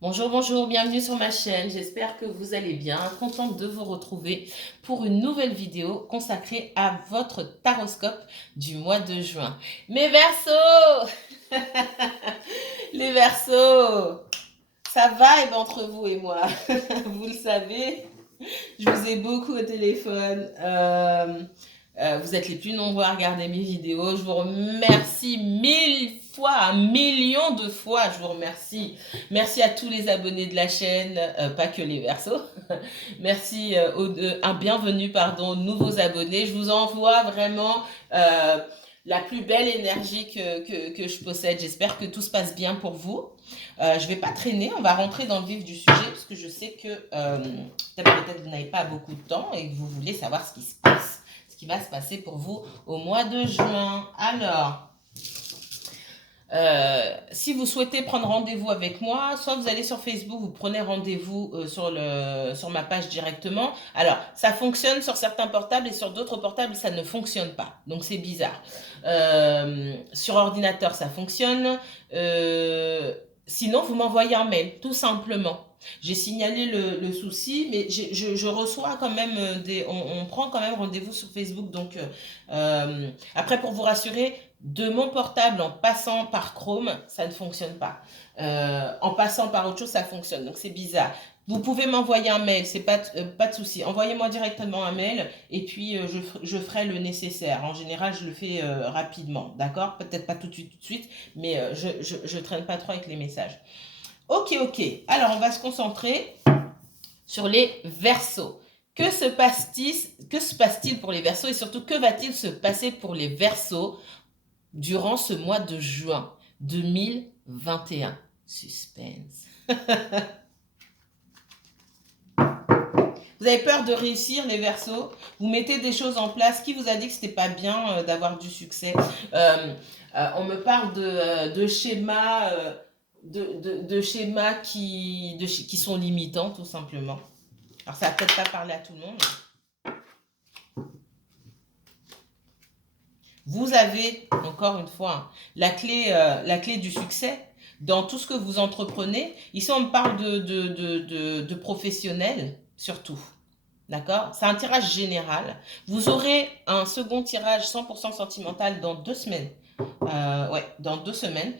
Bonjour, bonjour, bienvenue sur ma chaîne. J'espère que vous allez bien. Contente de vous retrouver pour une nouvelle vidéo consacrée à votre taroscope du mois de juin. Mes Verseaux, les Verseaux, ça va entre vous et moi. Vous le savez, je vous ai beaucoup au téléphone. Vous êtes les plus nombreux à regarder mes vidéos. Je vous remercie 1000 fois, 1 million de fois. Je vous remercie. Merci à tous les abonnés de la chaîne, pas que les Verseaux. Merci un bienvenue, pardon, aux nouveaux abonnés. Je vous envoie vraiment la plus belle énergie que je possède. J'espère que tout se passe bien pour vous. Je ne vais pas traîner, on va rentrer dans le vif du sujet parce que je sais que peut-être vous n'avez pas beaucoup de temps et que vous voulez savoir ce qui se passe, ce qui va se passer pour vous au mois de juin. Alors, si vous souhaitez prendre rendez-vous avec moi, soit vous allez sur Facebook, vous prenez rendez-vous sur ma page directement. Alors, ça fonctionne sur certains portables et sur d'autres portables, ça ne fonctionne pas. Donc, c'est bizarre. Sur ordinateur, ça fonctionne. Sinon, vous m'envoyez un mail, tout simplement. J'ai signalé le souci, mais je reçois quand même on prend quand même rendez-vous sur Facebook. Donc, après, pour vous rassurer, de mon portable en passant par Chrome, ça ne fonctionne pas. En passant par autre chose, ça fonctionne. Donc c'est bizarre. Vous pouvez m'envoyer un mail, c'est pas de souci. Envoyez-moi directement un mail et puis je ferai le nécessaire. En général, je le fais rapidement, d'accord? Peut-être pas tout de suite, mais je traîne pas trop avec les messages. Ok, ok. Alors on va se concentrer sur les Verseaux. Que se passe-t-il pour les Verseaux et surtout que va-t-il se passer pour les Verseaux durant ce mois de juin 2021? Suspense. Vous avez peur de réussir, les Verseaux? Vous mettez des choses en place. Qui vous a dit que c'était pas bien d'avoir du succès? On me parle de schémas, de schémas qui sont limitants, tout simplement. Alors, ça va peut-être pas parler à tout le monde. Vous avez, encore une fois, la clé du succès dans tout ce que vous entreprenez. Ici, on me parle de professionnels, surtout. D'accord? C'est un tirage général. Vous aurez un second tirage 100% sentimental dans 2 semaines. Ouais, dans 2 semaines.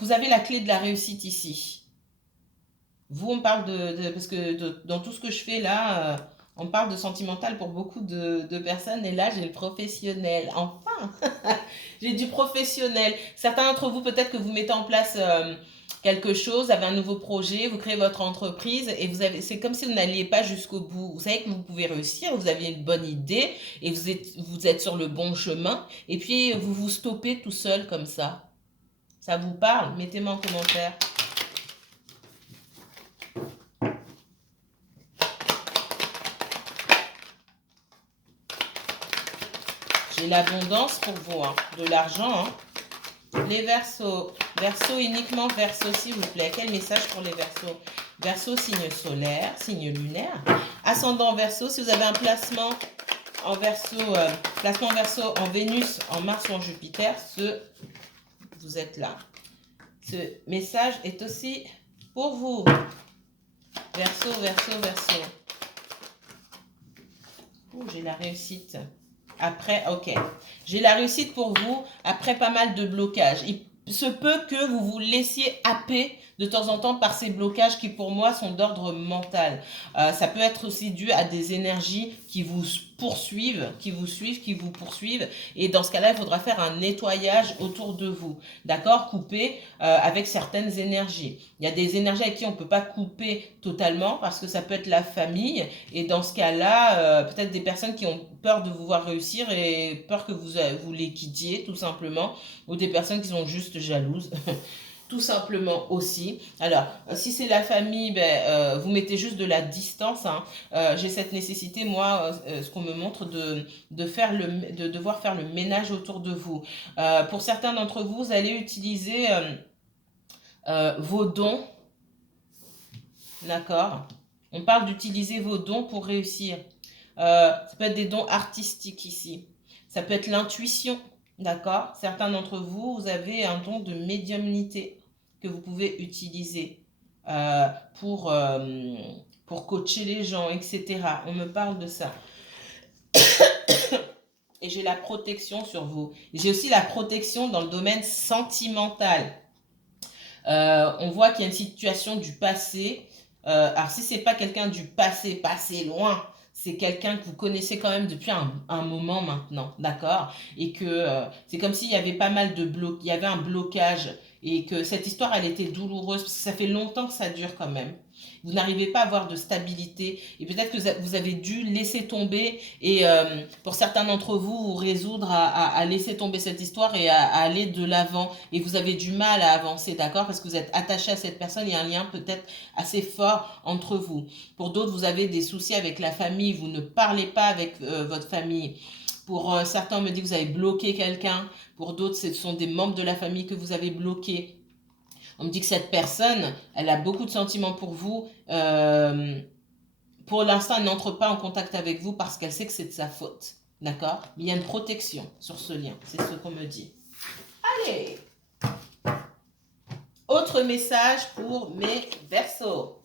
Vous avez la clé de la réussite ici. Vous, on parle parce que dans tout ce que je fais là, on parle de sentimental pour beaucoup de personnes. Et là, j'ai le professionnel. Enfin, j'ai du professionnel. Certains d'entre vous, peut-être que vous mettez en place quelque chose, avez un nouveau projet, vous créez votre entreprise et c'est comme si vous n'alliez pas jusqu'au bout. Vous savez que vous pouvez réussir, vous avez une bonne idée et vous êtes sur le bon chemin. Et puis, vous vous stoppez tout seul comme ça. Ça vous parle? Mettez-moi en commentaire. J'ai l'abondance pour vous, hein. De l'argent. Hein. Les Verseaux. Verseaux uniquement Verseaux, s'il vous plaît. Quel message pour les Verseaux? Verseau, signe solaire, signe lunaire. Ascendant Verseau, si vous avez un placement en Verseau, en Vénus, en Mars ou en Jupiter, vous êtes là. Ce message est aussi pour vous. Verseau, Verseau, Verseau. Ouh, j'ai la réussite. Après, ok. J'ai la réussite pour vous après pas mal de blocages. Il se peut que vous vous laissiez happer de temps en temps par ces blocages qui pour moi sont d'ordre mental. Ça peut être aussi dû à des énergies qui vous poursuivent, qui vous poursuivent. Et dans ce cas-là, il faudra faire un nettoyage autour de vous. D'accord? Couper avec certaines énergies. Il y a des énergies avec qui on ne peut pas couper totalement parce que ça peut être la famille. Et dans ce cas-là, peut-être des personnes qui ont peur de vous voir réussir et peur que vous les quittiez tout simplement. Ou des personnes qui sont juste jalouses. Tout simplement aussi. Alors, si c'est la famille, vous mettez juste de la distance. Hein. J'ai cette nécessité, moi, ce qu'on me montre, de devoir faire le ménage autour de vous. Pour certains d'entre vous, vous allez utiliser vos dons. D'accord? On parle d'utiliser vos dons pour réussir. Ça peut être des dons artistiques ici. Ça peut être l'intuition. D'accord? Certains d'entre vous, vous avez un don de médiumnité que vous pouvez utiliser. pour, pour coacher les gens, etc. On me parle de ça. Et j'ai la protection sur vous. J'ai aussi la protection dans le domaine sentimental. On voit qu'il y a une situation du passé. Alors, si ce n'est pas quelqu'un du passé, loin, c'est quelqu'un que vous connaissez quand même depuis un moment maintenant, d'accord? Et que c'est comme s'il y avait pas mal de il y avait un blocage et que cette histoire, elle était douloureuse parce que ça fait longtemps que ça dure quand même. Vous n'arrivez pas à avoir de stabilité et peut-être que vous avez dû laisser tomber et pour certains d'entre vous, vous résoudre à laisser tomber cette histoire et à aller de l'avant et vous avez du mal à avancer, d'accord? Parce que vous êtes attaché à cette personne, il y a un lien peut-être assez fort entre vous. Pour d'autres, vous avez des soucis avec la famille, vous ne parlez pas avec votre famille. Pour certains, on me dit que vous avez bloqué quelqu'un. Pour d'autres, ce sont des membres de la famille que vous avez bloqués. On me dit que cette personne, elle a beaucoup de sentiments pour vous. Pour l'instant, elle n'entre pas en contact avec vous parce qu'elle sait que c'est de sa faute. D'accord? Mais il y a une protection sur ce lien. C'est ce qu'on me dit. Allez! Autre message pour mes Verseaux.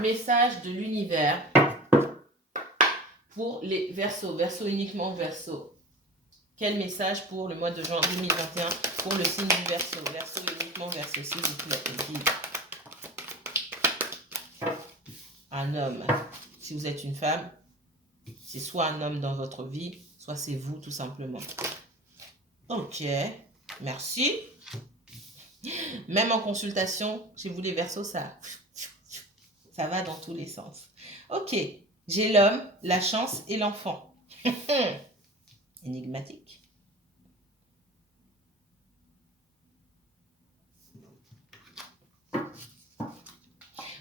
Message de l'univers pour les Verseaux. Verseaux uniquement Verseaux. Quel message pour le mois de juin 2021 pour le signe du Verseau? Verseau uniquement Verseau, s'il vous plaît. Un homme. Si vous êtes une femme, c'est soit un homme dans votre vie, soit c'est vous tout simplement. Ok, merci. Même en consultation, chez vous les Verseaux, ça va dans tous les sens. Ok, j'ai l'homme, la chance et l'enfant. Énigmatique.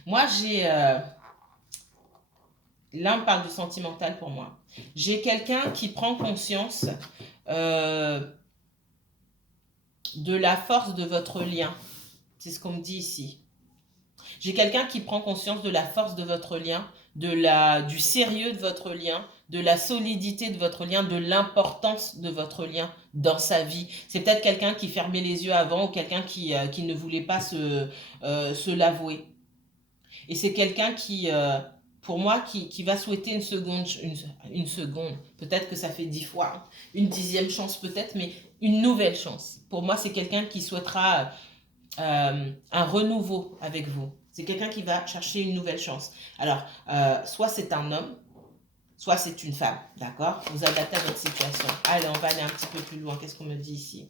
Moi, j'ai... Là, on parle du sentimental pour moi. J'ai quelqu'un qui prend conscience de la force de votre lien. C'est ce qu'on me dit ici. J'ai quelqu'un qui prend conscience de la force de votre lien, du sérieux de votre lien, de la solidité de votre lien, de l'importance de votre lien dans sa vie. C'est peut-être quelqu'un qui fermait les yeux avant ou quelqu'un qui ne voulait pas se l'avouer. Et c'est quelqu'un qui, pour moi, qui va souhaiter une seconde. Peut-être que ça fait 10 fois, hein. Une 10e chance peut-être, mais une nouvelle chance. Pour moi, c'est quelqu'un qui souhaitera un renouveau avec vous. C'est quelqu'un qui va chercher une nouvelle chance. Alors, soit c'est un homme, soit c'est une femme, d'accord? Vous adaptez à votre situation. Allez, on va aller un petit peu plus loin. Qu'est-ce qu'on me dit ici?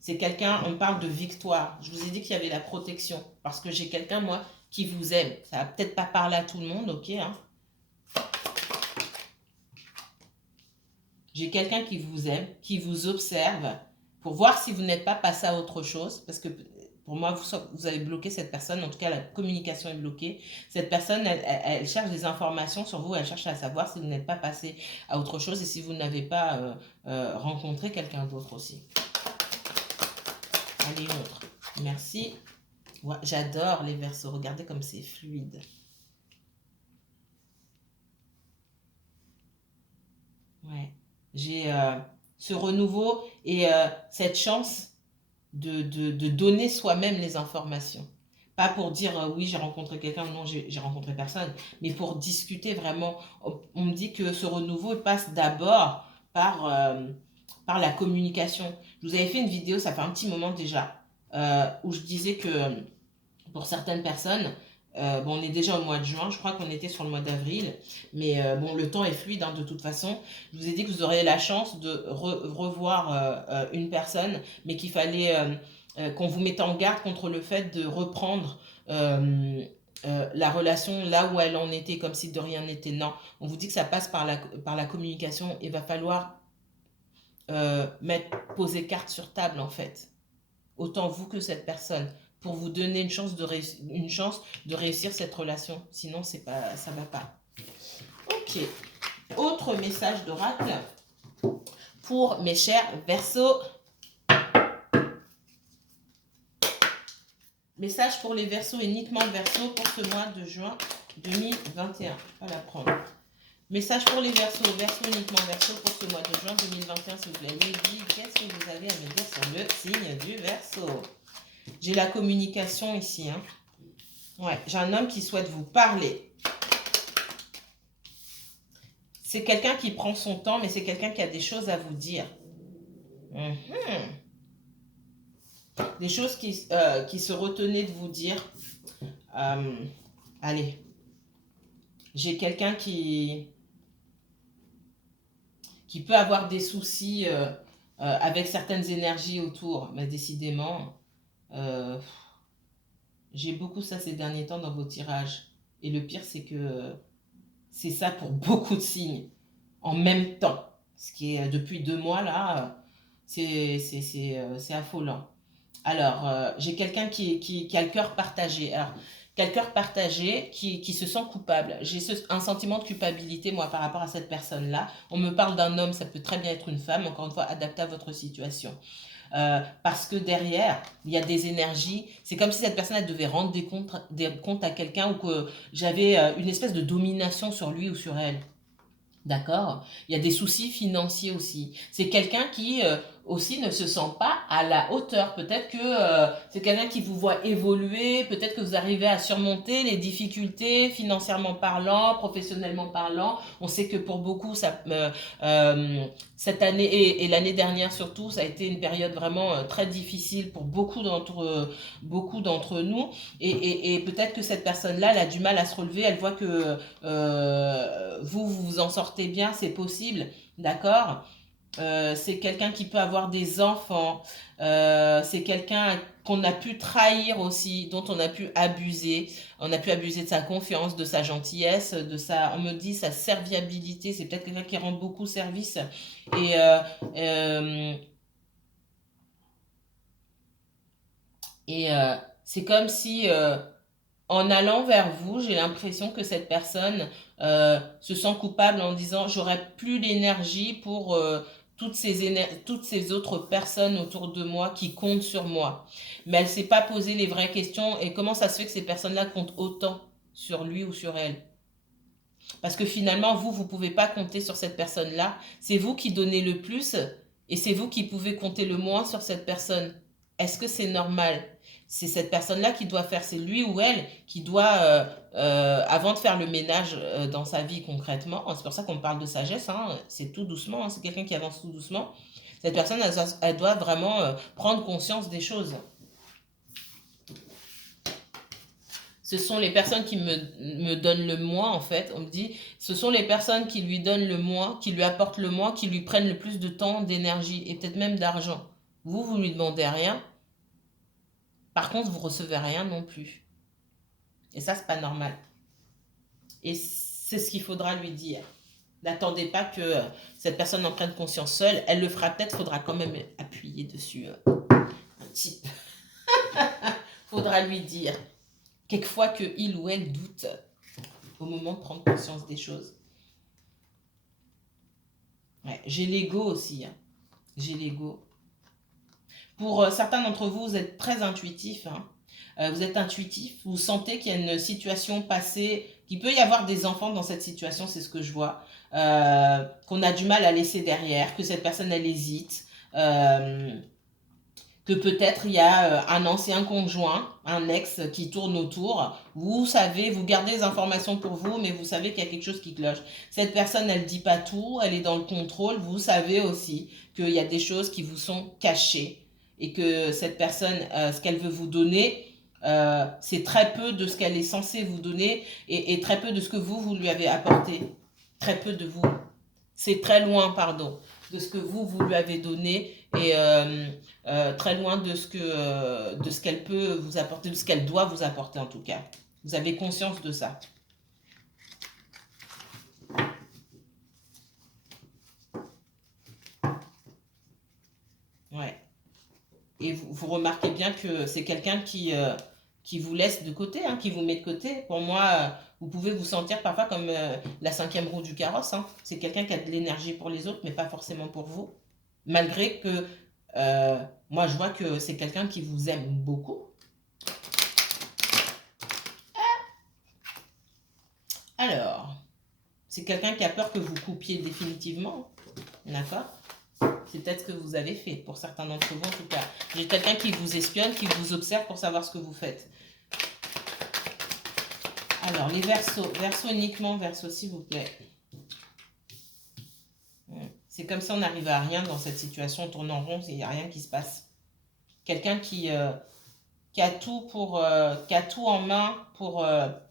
C'est quelqu'un, on parle de victoire. Je vous ai dit qu'il y avait la protection. Parce que j'ai quelqu'un, moi, qui vous aime. Ça va peut-être pas parler à tout le monde, ok, hein? J'ai quelqu'un qui vous aime, qui vous observe, pour voir si vous n'êtes pas passé à autre chose. Parce que pour moi, vous avez bloqué cette personne. En tout cas, la communication est bloquée. Cette personne, elle cherche des informations sur vous. Elle cherche à savoir si vous n'êtes pas passé à autre chose et si vous n'avez pas rencontré quelqu'un d'autre aussi. Allez, autre. Merci. Ouais, j'adore les Verseaux. Regardez comme c'est fluide. Ouais. J'ai ce renouveau et cette chance de donner soi-même les informations. Pas pour dire oui, j'ai rencontré quelqu'un, non, j'ai rencontré personne, mais pour discuter vraiment. On me dit que ce renouveau passe d'abord par la communication. Je vous avais fait une vidéo, ça fait un petit moment déjà, où je disais que pour certaines personnes, bon, on est déjà au mois de juin, je crois qu'on était sur le mois d'avril, mais bon, le temps est fluide hein, de toute façon. Je vous ai dit que vous auriez la chance de revoir une personne, mais qu'il fallait qu'on vous mette en garde contre le fait de reprendre la relation là où elle en était, comme si de rien n'était. Non, on vous dit que ça passe par la communication et va falloir poser carte sur table en fait. Autant vous que cette personne, pour vous donner une chance de réussir cette relation. Sinon, ça ne va pas. Ok. Autre message d'oracle pour mes chers Verseaux. Message pour les Verseaux, uniquement Verseaux pour ce mois de juin 2021. Je vais la prendre. Message pour les Verseaux. Verseau uniquement Verseau pour ce mois de juin 2021, s'il vous plaît. Lady, qu'est-ce que vous avez à me dire sur le signe du Verseau? J'ai la communication ici. Hein. Ouais, j'ai un homme qui souhaite vous parler. C'est quelqu'un qui prend son temps, mais c'est quelqu'un qui a des choses à vous dire. Des choses qui se retenaient de vous dire. Allez, j'ai quelqu'un qui peut avoir des soucis avec certaines énergies autour. Mais décidément, j'ai beaucoup ça ces derniers temps dans vos tirages. Et le pire, c'est que c'est ça pour beaucoup de signes en même temps. Ce qui est depuis 2 mois là, c'est affolant. Alors, j'ai quelqu'un qui a le cœur partagé. Alors, qui a le cœur partagé, qui se sent coupable. J'ai un sentiment de culpabilité, moi, par rapport à cette personne-là. On me parle d'un homme, ça peut très bien être une femme, encore une fois, adapté à votre situation. Parce que derrière, il y a des énergies. C'est comme si cette personne elle devait rendre des comptes à quelqu'un ou que j'avais une espèce de domination sur lui ou sur elle. D'accord? Il y a des soucis financiers aussi. C'est quelqu'un qui aussi ne se sent pas à la hauteur. Peut-être que c'est quelqu'un qui vous voit évoluer, peut-être que vous arrivez à surmonter les difficultés financièrement parlant, professionnellement parlant. On sait que pour beaucoup, cette année et l'année dernière surtout, ça a été une période vraiment très difficile pour beaucoup d'entre nous. Et peut-être que cette personne-là, elle a du mal à se relever. Elle voit que vous vous en sortez bien, c'est possible, d'accord? C'est quelqu'un qui peut avoir des enfants, c'est quelqu'un qu'on a pu trahir aussi, dont on a pu abuser. On a pu abuser de sa confiance, de sa gentillesse, on me dit sa serviabilité. C'est peut-être quelqu'un qui rend beaucoup service. Et euh, c'est comme si en allant vers vous, j'ai l'impression que cette personne se sent coupable en disant j'aurais plus l'énergie pour toutes ces autres personnes autour de moi qui comptent sur moi. Mais elle ne s'est pas posé les vraies questions et comment ça se fait que ces personnes-là comptent autant sur lui ou sur elle? Parce que finalement, vous ne pouvez pas compter sur cette personne-là. C'est vous qui donnez le plus et c'est vous qui pouvez compter le moins sur cette personne. Est-ce que c'est normal? C'est cette personne-là qui doit faire, c'est lui ou elle qui doit, avant de faire le ménage dans sa vie concrètement, c'est pour ça qu'on parle de sagesse, hein, c'est tout doucement, hein, c'est quelqu'un qui avance tout doucement. Cette personne, elle doit vraiment prendre conscience des choses. Ce sont les personnes qui me donnent le moins, en fait. On me dit, ce sont les personnes qui lui donnent le moins, qui lui apportent le moins, qui lui prennent le plus de temps, d'énergie et peut-être même d'argent. Vous lui demandez rien. Par contre, vous recevez rien non plus. Et ça, c'est pas normal. Et c'est ce qu'il faudra lui dire. N'attendez pas que cette personne en prenne conscience seule. Elle le fera peut-être, faudra quand même appuyer dessus un petit peu. Faudra lui dire. Quelquefois que il ou elle doute au moment de prendre conscience des choses. Ouais, j'ai l'ego aussi. Hein. J'ai l'ego. Pour certains d'entre vous, vous êtes très intuitifs. Hein. Vous êtes intuitif. Vous sentez qu'il y a une situation passée, qu'il peut y avoir des enfants dans cette situation, c'est ce que je vois. Qu'on a du mal à laisser derrière, que cette personne, elle hésite. Que peut-être il y a un ancien conjoint, un ex qui tourne autour. Vous savez, vous gardez les informations pour vous, mais vous savez qu'il y a quelque chose qui cloche. Cette personne, elle ne dit pas tout, elle est dans le contrôle. Vous savez aussi qu'il y a des choses qui vous sont cachées et que cette personne, ce qu'elle veut vous donner, c'est très peu de ce qu'elle est censée vous donner et très peu de ce que vous lui avez apporté. Très peu de vous. C'est très loin, pardon, de ce que vous lui avez donné et très loin de ce qu'elle peut vous apporter, de ce qu'elle doit vous apporter en tout cas. Vous avez conscience de ça. Ouais. Et vous remarquez bien que c'est quelqu'un qui vous laisse de côté, hein, qui vous met de côté. Pour moi, vous pouvez vous sentir parfois comme la 5e roue du carrosse. Hein. C'est quelqu'un qui a de l'énergie pour les autres, mais pas forcément pour vous. Malgré que moi, je vois que c'est quelqu'un qui vous aime beaucoup. Alors, C'est quelqu'un qui a peur que vous coupiez définitivement. D'accord? C'est peut-être ce que vous avez fait, pour certains d'entre vous en tout cas. J'ai quelqu'un qui vous espionne, qui vous observe pour savoir ce que vous faites. Alors, les Verseaux. Verseaux uniquement, Verseaux s'il vous plaît. C'est comme ça on n'arrive à rien dans cette situation, on tourne en rond, il n'y a rien qui se passe. Quelqu'un qui a tout en main pour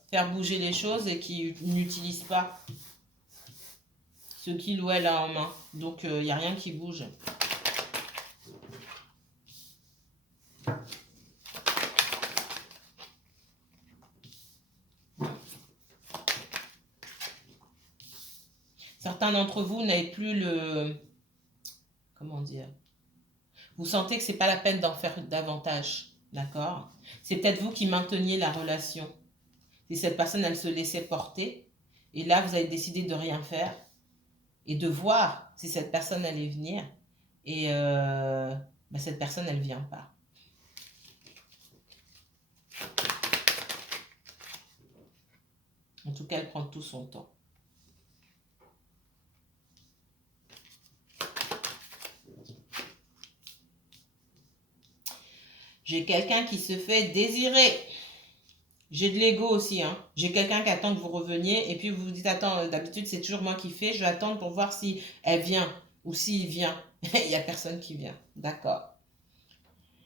faire bouger les choses et qui n'utilise pas ce qu'il ou elle a en main. Donc, il n'y a rien qui bouge. Certains d'entre vous n'avez plus le... Comment dire? Vous sentez que ce n'est pas la peine d'en faire davantage. D'accord? C'est peut-être vous qui mainteniez la relation. Si cette personne, elle se laissait porter, et là, vous avez décidé de rien faire, et de voir si cette personne allait venir, et cette personne, elle ne vient pas. En tout cas, elle prend tout son temps. J'ai quelqu'un qui se fait désirer. J'ai de l'ego aussi. Hein. J'ai quelqu'un qui attend que vous reveniez. Et puis vous vous dites, attends, d'habitude c'est toujours moi qui fais. Je vais attendre pour voir si elle vient ou s'il vient. Il n'y a personne qui vient. D'accord.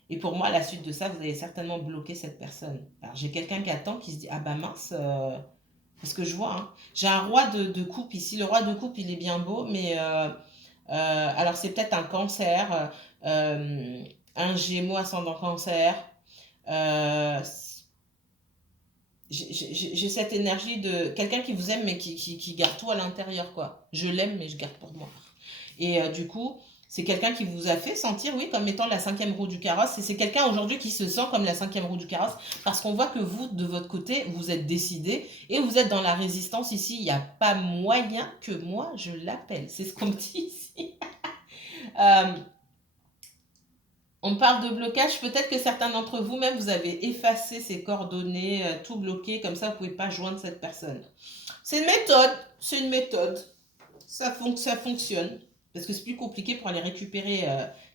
Et pour moi, à la suite de ça, vous allez certainement bloquer cette personne. Alors j'ai quelqu'un qui attend, qui se dit, ah bah mince, parce que je vois. Hein. J'ai un roi de coupe ici. Le roi de coupe, il est bien beau, mais alors c'est peut-être un cancer, un gémeaux ascendant cancer. J'ai cette énergie de quelqu'un qui vous aime mais qui garde tout à l'intérieur quoi. Je l'aime mais je garde pour moi. Et du coup, c'est quelqu'un qui vous a fait sentir, oui, comme étant la cinquième roue du carrosse. Et c'est quelqu'un aujourd'hui qui se sent comme la cinquième roue du carrosse parce qu'on voit que vous, de votre côté, vous êtes décidé et vous êtes dans la résistance ici. Il n'y a pas moyen que moi, je l'appelle. C'est ce qu'on me dit ici. On parle de blocage, peut-être que certains d'entre vous, même, vous avez effacé ces coordonnées, tout bloqué, comme ça, vous ne pouvez pas joindre cette personne. C'est une méthode. Ça fonctionne. Parce que c'est plus compliqué pour aller récupérer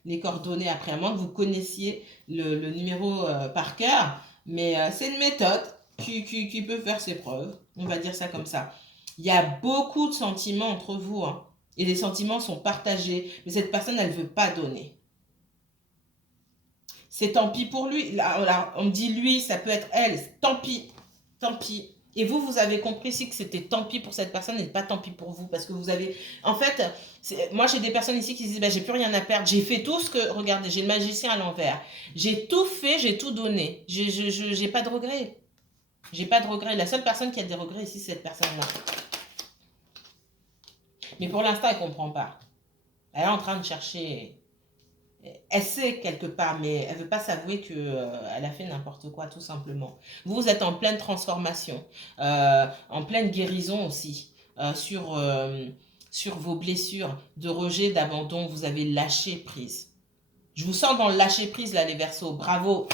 les coordonnées après, à moins que vous connaissiez le numéro par cœur. Mais c'est une méthode qui peut faire ses preuves. On va dire ça comme ça. Il y a beaucoup de sentiments entre vous. Hein, et les sentiments sont partagés. Mais cette personne, elle ne veut pas donner. C'est tant pis pour lui. Là, on me dit lui, ça peut être elle. Tant pis. Tant pis. Et vous, vous avez compris ici que c'était tant pis pour cette personne et pas tant pis pour vous. Parce que vous avez... En fait, moi, j'ai des personnes ici qui se disent, bah, j'ai plus rien à perdre. J'ai fait tout ce que... Regardez, j'ai le magicien à l'envers. J'ai tout fait, j'ai tout donné. J'ai pas de regrets. J'ai pas de regrets. La seule personne qui a des regrets ici, c'est cette personne-là. Mais pour l'instant, elle comprend pas. Elle est en train de chercher... Elle sait quelque part, mais elle ne veut pas s'avouer qu'elle a fait n'importe quoi, tout simplement. Vous êtes en pleine transformation, en pleine guérison aussi, sur vos blessures de rejet, d'abandon. Vous avez lâché prise. Je vous sens dans le lâcher prise, là, les Verseaux. Bravo.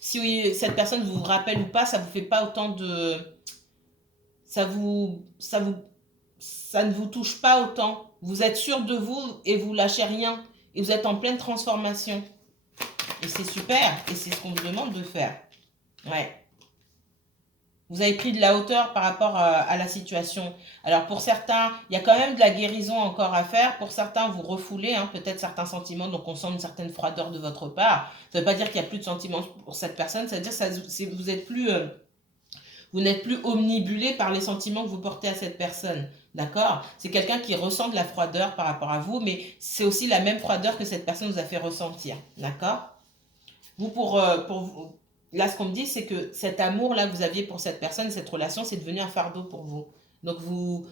Si cette personne vous rappelle ou pas, ça ne vous fait pas autant de... Ça ne vous touche pas autant. Vous êtes sûr de vous et vous lâchez rien. Et vous êtes en pleine transformation. Et c'est super. Et c'est ce qu'on vous demande de faire. Ouais. Vous avez pris de la hauteur par rapport à la situation. Alors pour certains, il y a quand même de la guérison encore à faire. Pour certains, vous refoulez peut-être certains sentiments. Donc on sent une certaine froideur de votre part. Ça ne veut pas dire qu'il n'y a plus de sentiments pour cette personne. Ça veut dire que vous êtes plus... vous n'êtes plus omnibulé par les sentiments que vous portez à cette personne. D'accord? C'est quelqu'un qui ressent de la froideur par rapport à vous, mais c'est aussi la même froideur que cette personne vous a fait ressentir. D'accord? Vous, pour vous, là, ce qu'on me dit, c'est que cet amour-là que vous aviez pour cette personne, cette relation, c'est devenu un fardeau pour vous. Donc, vous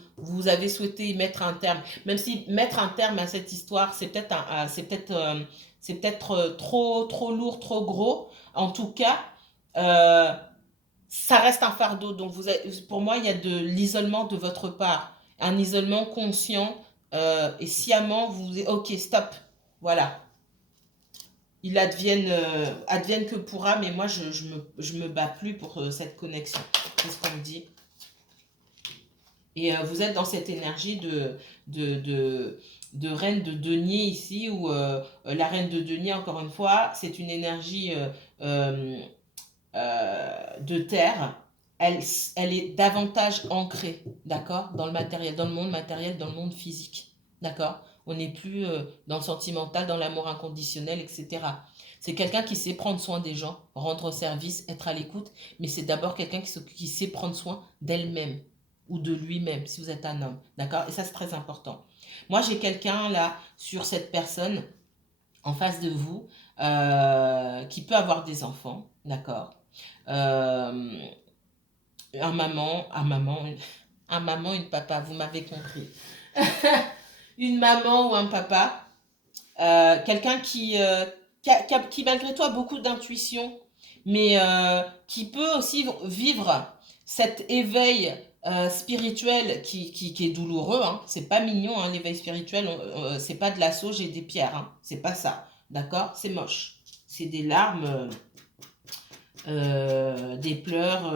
avez souhaité y mettre un terme. Même si mettre un terme à cette histoire, c'est peut-être trop lourd, trop gros. En tout cas, ça reste un fardeau. Donc, pour moi, il y a de l'isolement de votre part. Un isolement conscient et sciemment, vous dites, ok, stop. Voilà. Il advienne que pourra, mais moi, je me bats plus pour cette connexion. C'est ce qu'on me dit. Et vous êtes dans cette énergie de, de, de reine de denier ici, où la reine de denier, encore une fois, c'est une énergie euh, de terre. Elle, elle est davantage ancrée, d'accord, dans le matériel, dans le monde matériel, dans le monde physique, d'accord. On n'est plus dans le sentimental, dans l'amour inconditionnel, etc. C'est quelqu'un qui sait prendre soin des gens, rendre service, être à l'écoute, mais c'est d'abord quelqu'un qui sait prendre soin d'elle-même ou de lui-même, si vous êtes un homme, d'accord. Et ça, c'est très important. Moi, j'ai quelqu'un là, sur cette personne, en face de vous, qui peut avoir des enfants, d'accord. Euh, un maman, une papa, vous m'avez compris. Une maman ou un papa, quelqu'un qui malgré tout a beaucoup d'intuition, mais qui peut aussi vivre cet éveil spirituel qui est douloureux, hein. C'est pas mignon, hein, l'éveil spirituel, c'est pas de la sauge et des pierres, hein. C'est pas ça, d'accord. C'est moche, c'est des larmes, des pleurs,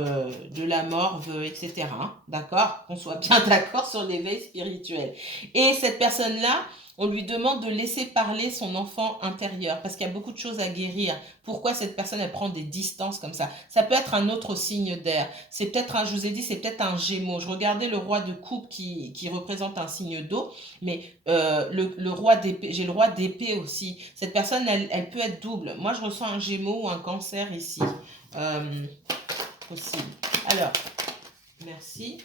de la morve, etc. Hein, d'accord. Qu'on soit bien d'accord sur l'éveil spirituel. Et cette personne-là, on lui demande de laisser parler son enfant intérieur parce qu'il y a beaucoup de choses à guérir. Pourquoi cette personne, elle prend des distances comme ça? Ça peut être un autre signe d'air. C'est peut-être un, je vous ai dit, c'est peut-être un Gémeaux. Je regardais le roi de coupe qui représente un signe d'eau, mais le roi d'épée, j'ai le roi d'épée aussi. Cette personne, elle peut être double. Moi, je ressens un Gémeaux ou un Cancer ici. Euh, Possible. Alors, merci.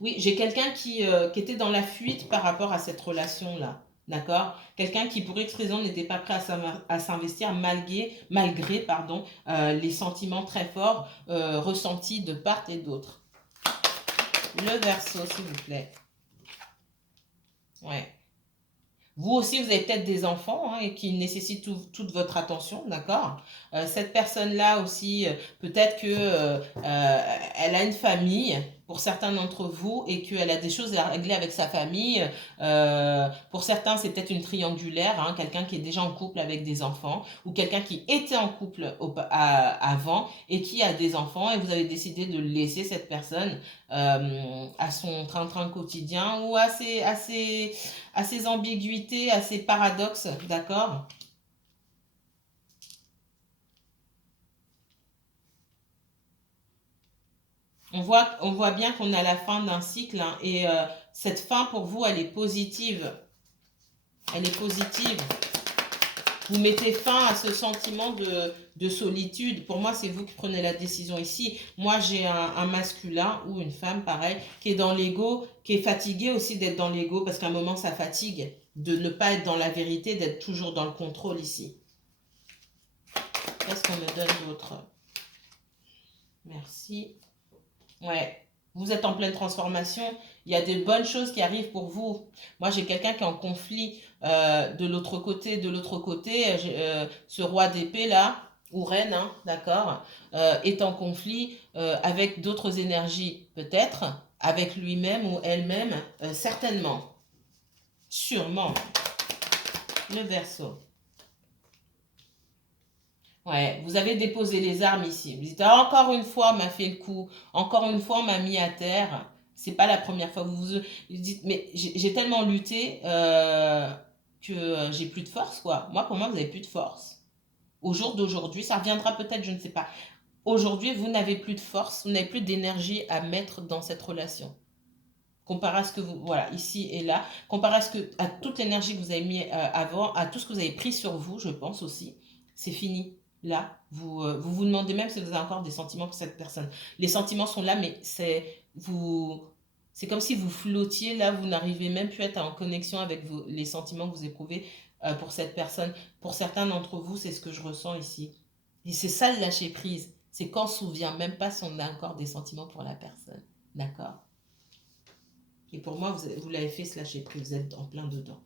Oui, j'ai quelqu'un qui était dans la fuite par rapport à cette relation-là. D'accord. Quelqu'un qui, pour X raison, n'était pas prêt à s'investir malgré pardon, les sentiments très forts ressentis de part et d'autre. Le Verseau, s'il vous plaît. Ouais. Vous aussi, vous avez peut-être des enfants, hein, et qui nécessitent toute votre attention, d'accord. Cette personne-là aussi, peut-être que elle a une famille pour certains d'entre vous et qu'elle a des choses à régler avec sa famille. Pour certains, c'est peut-être une triangulaire, hein, quelqu'un qui est déjà en couple avec des enfants ou quelqu'un qui était en couple avant et qui a des enfants et vous avez décidé de laisser cette personne à son train-train quotidien ou à ses ambiguïtés, à ses paradoxes, d'accord. On voit bien qu'on est à la fin d'un cycle, hein, et cette fin pour vous, elle est positive. Elle est positive. Vous mettez fin à ce sentiment de solitude. Pour moi, c'est vous qui prenez la décision ici. Moi, j'ai un masculin ou une femme, pareil, qui est dans l'ego, qui est fatigué aussi d'être dans l'ego, parce qu'à un moment, ça fatigue de ne pas être dans la vérité, d'être toujours dans le contrôle ici. Qu'est-ce qu'on me donne d'autre? Merci. Ouais. Vous êtes en pleine transformation. Il y a des bonnes choses qui arrivent pour vous. Moi, j'ai quelqu'un qui est en conflit de l'autre côté. De l'autre côté, ce roi d'épée là, ou reine, hein, d'accord, est en conflit avec d'autres énergies, peut-être, avec lui-même ou elle-même, certainement, sûrement. Le Verseau. Ouais, vous avez déposé les armes ici. Vous dites, ah, encore une fois, on m'a fait le coup. Encore une fois, on m'a mis à terre. C'est pas la première fois. Vous dites, mais j'ai tellement lutté que j'ai plus de force, quoi. Moi, pour moi, vous avez plus de force. Au jour d'aujourd'hui, ça reviendra peut-être, je ne sais pas. Aujourd'hui, vous n'avez plus de force, vous n'avez plus d'énergie à mettre dans cette relation. Comparé à ce que vous, voilà, ici et là, comparé à toute l'énergie que vous avez mis avant, à tout ce que vous avez pris sur vous, je pense aussi, c'est fini. Là, vous demandez même si vous avez encore des sentiments pour cette personne. Les sentiments sont là, mais c'est comme si vous flottiez là, vous n'arrivez même plus à être en connexion avec les sentiments que vous éprouvez pour cette personne. Pour certains d'entre vous, c'est ce que je ressens ici. Et c'est ça le lâcher prise. C'est qu'on se souvient même pas si on a encore des sentiments pour la personne. D'accord? Et pour moi, vous l'avez fait se lâcher prise, vous êtes en plein dedans.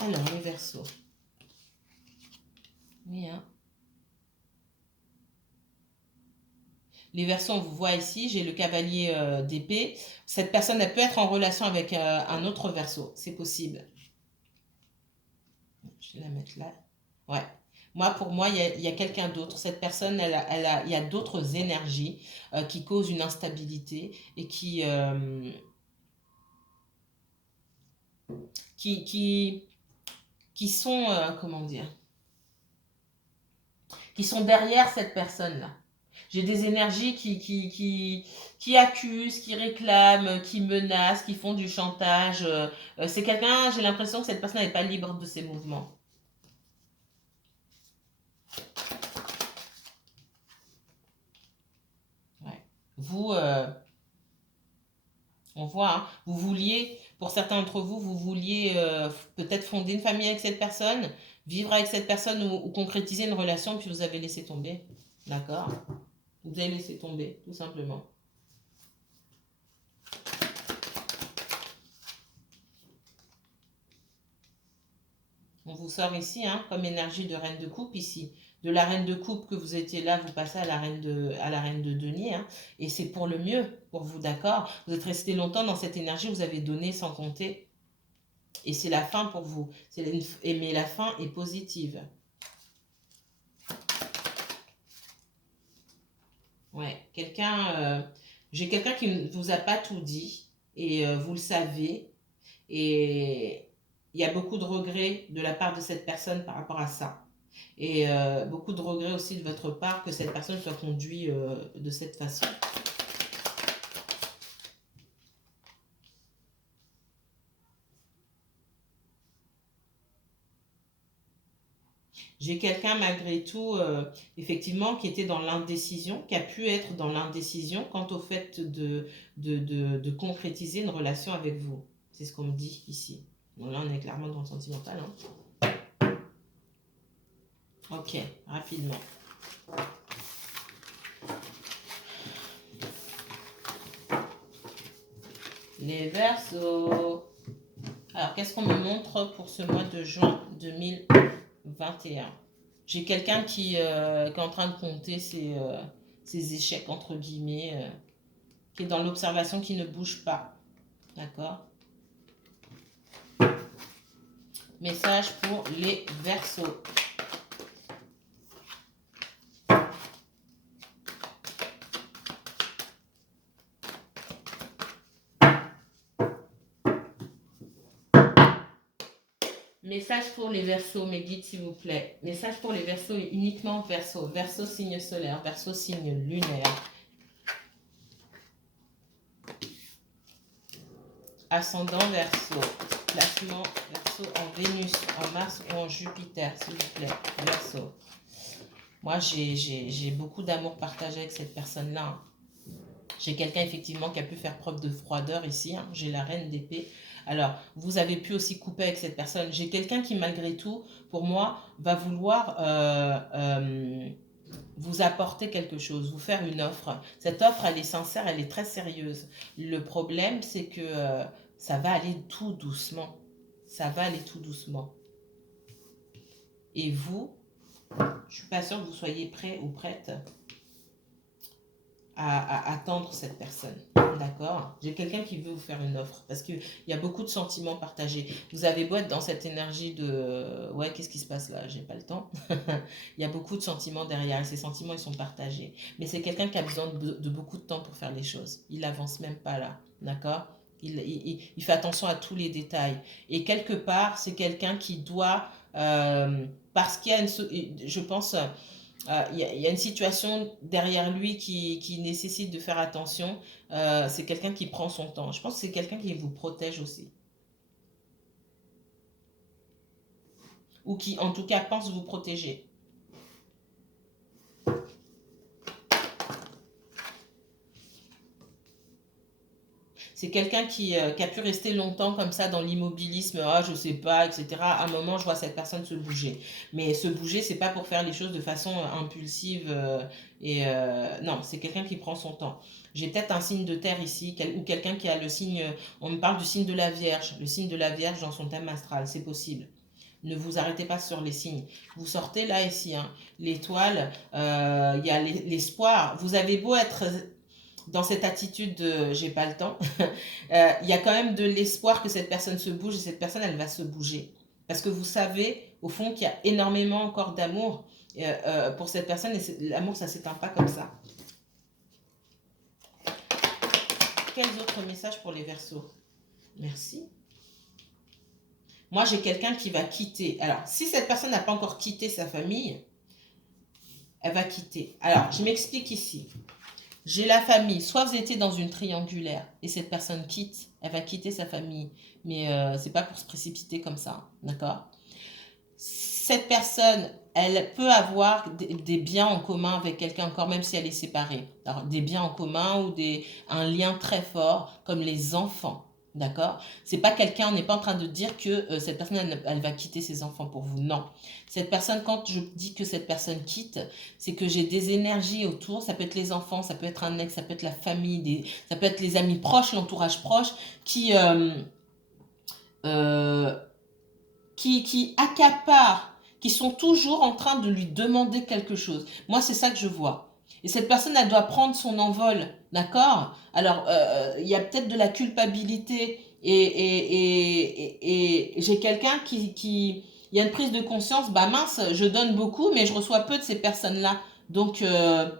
Alors, les Verseaux. Oui, hein. Les Verseaux, on vous voit ici, j'ai le cavalier d'épée. Cette personne, elle peut être en relation avec un autre Verseau, c'est possible. Je vais la mettre là. Ouais. Moi, pour moi, il y a quelqu'un d'autre. Cette personne, il y a d'autres énergies qui causent une instabilité et qui, qui, qui sont, comment dire, qui sont derrière cette personne-là. J'ai des énergies qui accusent, qui réclament, qui menacent, qui font du chantage. C'est quelqu'un, j'ai l'impression que cette personne n'est pas libre de ses mouvements. Ouais. Vous, on voit, hein, vous vouliez, pour certains d'entre vous, vous vouliez peut-être fonder une famille avec cette personne, vivre avec cette personne ou concrétiser une relation, puis vous avez laissé tomber. D'accord? Vous avez laissé tomber, tout simplement. On vous sort ici, hein, comme énergie de reine de coupe ici. De la reine de coupe que vous étiez là, vous passez à la reine de denier. Hein, et c'est pour le mieux, pour vous, d'accord? Vous êtes resté longtemps dans cette énergie, vous avez donné sans compter. Et c'est la fin pour vous. Mais la fin est positive. Ouais, j'ai quelqu'un qui ne vous a pas tout dit et vous le savez. Et il y a beaucoup de regrets de la part de cette personne par rapport à ça. Et beaucoup de regrets aussi de votre part que cette personne soit conduite de cette façon. J'ai quelqu'un malgré tout, effectivement, qui était dans l'indécision, qui a pu être dans l'indécision quant au fait de concrétiser une relation avec vous. C'est ce qu'on me dit ici. Bon, là, on est clairement dans le sentimental. Hein. Ok, rapidement. Les Verseaux. Alors, qu'est-ce qu'on me montre pour ce mois de juin 2021? J'ai quelqu'un qui est en train de compter ses échecs, entre guillemets, qui est dans l'observation, qui ne bouge pas. D'accord? Message pour les Verseaux. Message pour les Verseaux, mes guides s'il vous plaît. Message pour les Verseaux et uniquement Verseaux. Verseau signe solaire, Verseau signe lunaire. Ascendant Verseau. Placement Verseau en Vénus, en Mars ou en Jupiter, s'il vous plaît. Verseau. Moi, j'ai beaucoup d'amour partagé avec cette personne-là. J'ai quelqu'un effectivement qui a pu faire preuve de froideur ici. Hein. J'ai la reine d'épée. Alors, vous avez pu aussi couper avec cette personne. J'ai quelqu'un qui, malgré tout, pour moi, va vouloir vous apporter quelque chose, vous faire une offre. Cette offre, elle est sincère, elle est très sérieuse. Le problème, c'est que ça va aller tout doucement. Ça va aller tout doucement. Et vous, je ne suis pas sûre que vous soyez prêt ou prête à attendre cette personne. D'accord? J'ai quelqu'un qui veut vous faire une offre parce qu'il y a beaucoup de sentiments partagés. Vous avez beau être dans cette énergie de ouais, qu'est-ce qui se passe là? J'ai pas le temps. Il y a beaucoup de sentiments derrière et ces sentiments ils sont partagés. Mais c'est quelqu'un qui a besoin de beaucoup de temps pour faire les choses. Il avance même pas là. D'accord? Il fait attention à tous les détails. Et quelque part, c'est quelqu'un qui doit, parce qu'il y a je pense, il y a une situation derrière lui qui nécessite de faire attention. C'est quelqu'un qui prend son temps. Je pense que c'est quelqu'un qui vous protège aussi. Ou qui, en tout cas, pense vous protéger. C'est quelqu'un qui a pu rester longtemps comme ça dans l'immobilisme, ah je sais pas, etc. À un moment, je vois cette personne se bouger. Mais se bouger, c'est pas pour faire les choses de façon impulsive. Non, c'est quelqu'un qui prend son temps. J'ai peut-être un signe de terre ici, ou quelqu'un qui a le signe, on me parle du signe de la Vierge, le signe de la Vierge dans son thème astral, c'est possible. Ne vous arrêtez pas sur les signes. Vous sortez là, ici, hein, l'étoile, il y a l'espoir. Vous avez beau être dans cette attitude de j'ai pas le temps, il y a quand même de l'espoir que cette personne se bouge et cette personne, elle va se bouger. Parce que vous savez au fond, qu'il y a énormément encore d'amour pour cette personne. Et l'amour, ça ne s'éteint pas comme ça. Quels autres messages pour les Verseaux? Merci. Moi, j'ai quelqu'un qui va quitter. Alors, si cette personne n'a pas encore quitté sa famille, elle va quitter. Alors, je m'explique ici. J'ai la famille. Soit vous étiez dans une triangulaire et cette personne quitte, elle va quitter sa famille. Mais c'est pas pour se précipiter comme ça, d'accord? Cette personne, elle peut avoir des biens en commun avec quelqu'un encore, même si elle est séparée. Alors, des biens en commun ou un lien très fort, comme les enfants. D'accord? C'est pas quelqu'un, on n'est pas en train de dire que cette personne, elle va quitter ses enfants pour vous. Non. Cette personne, quand je dis que cette personne quitte, c'est que j'ai des énergies autour. Ça peut être les enfants, ça peut être un ex, ça peut être la famille, ça peut être les amis proches, l'entourage proche, qui accaparent, qui sont toujours en train de lui demander quelque chose. Moi, c'est ça que je vois. Et cette personne, elle doit prendre son envol, d'accord? Alors, il y a peut-être de la culpabilité et j'ai quelqu'un il y a une prise de conscience, bah mince, je donne beaucoup, mais je reçois peu de ces personnes-là. Donc, je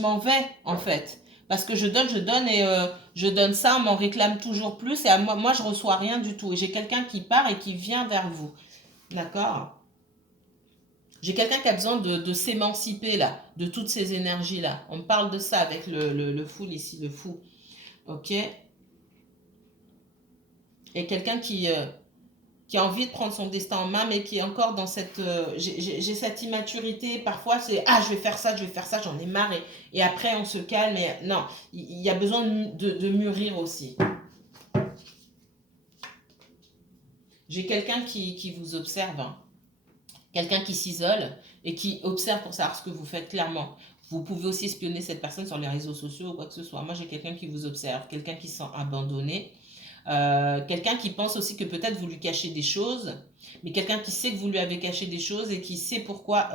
m'en vais, en fait. Parce que je donne et je donne ça, on m'en réclame toujours plus et à moi, je reçois rien du tout. Et j'ai quelqu'un qui part et qui vient vers vous. D'accord? J'ai quelqu'un qui a besoin de s'émanciper là, de toutes ces énergies-là. On parle de ça avec le fou ici, le fou. Ok? Et quelqu'un qui a envie de prendre son destin en main, mais qui est encore dans cette... j'ai cette immaturité. Parfois, c'est « Ah, je vais faire ça, j'en ai marre. » Et après, on se calme. Et, non, il y a besoin de mûrir aussi. J'ai quelqu'un qui vous observe. Hein. Quelqu'un qui s'isole et qui observe pour savoir ce que vous faites clairement. Vous pouvez aussi espionner cette personne sur les réseaux sociaux ou quoi que ce soit. Moi, j'ai quelqu'un qui vous observe, quelqu'un qui se sent abandonné. Quelqu'un qui pense aussi que peut-être vous lui cachez des choses, mais quelqu'un qui sait que vous lui avez caché des choses et qui sait pourquoi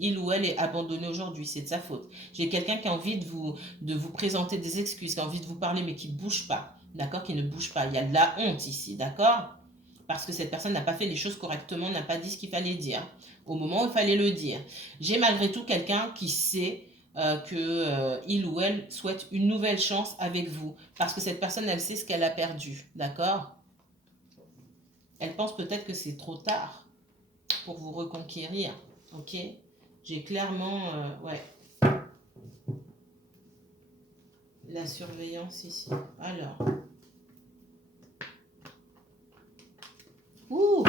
il ou elle est abandonné aujourd'hui, c'est de sa faute. J'ai quelqu'un qui a envie de vous présenter des excuses, qui a envie de vous parler, mais qui ne bouge pas, d'accord? Qui ne bouge pas. Il y a de la honte ici, d'accord? Parce que cette personne n'a pas fait les choses correctement, n'a pas dit ce qu'il fallait dire, au moment où il fallait le dire. J'ai malgré tout quelqu'un qui sait qu'il ou elle souhaite une nouvelle chance avec vous. Parce que cette personne, elle sait ce qu'elle a perdu. D'accord? Elle pense peut-être que c'est trop tard pour vous reconquérir. Ok? J'ai clairement... ouais. La surveillance ici. Alors. Ouh!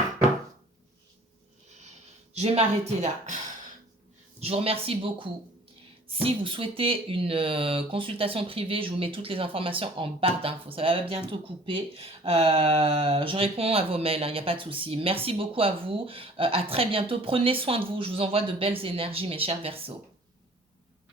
Je vais m'arrêter là. Je vous remercie beaucoup. Si vous souhaitez une consultation privée, je vous mets toutes les informations en barre d'infos. Ça va bientôt couper. Je réponds à vos mails, il n'y a pas de souci. Merci beaucoup à vous. À très bientôt. Prenez soin de vous. Je vous envoie de belles énergies, mes chers Verseaux.